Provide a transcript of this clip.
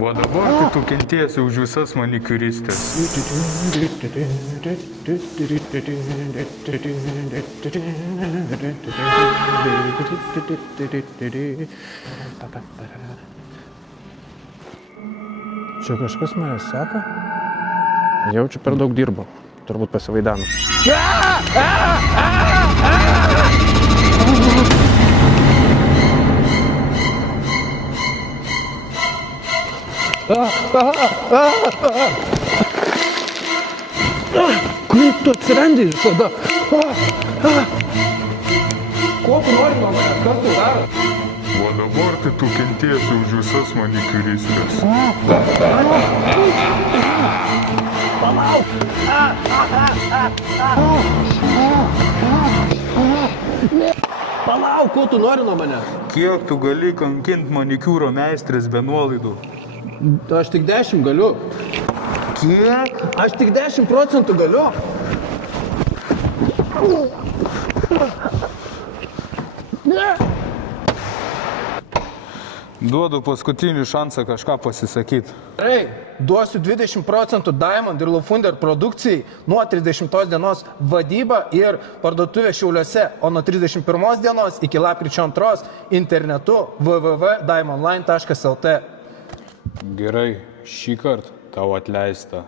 O dabar tai tu kentiesi už visas manikiuristės. Čia kažkas mane seka? Jaučiu per daug dirbo. Turbūt pasivaidano. Kaip tu atsirandi visada? Ko tu nori nuo manęs? Kas tu daro? O dabar tai tu kentiesi už visas manikiuristės. Palauk, ko tu nori nuo manęs? Kiek tu gali kankint manikiūro meistrės be nuolaidų? Aš tik 10 galiu. Kiek? Aš tik 10% galiu. Duodu paskutinį šansą kažką pasisakyti. Gerai, duosiu 20% Diamond ir Laufunder produkcijai nuo 30 dienos vadyba ir parduotuvė Šiauliuose, o nuo 31 dienos iki lapkričio 2 internetu www.diamondline.lt. Gerai, šį kartą tau atleista.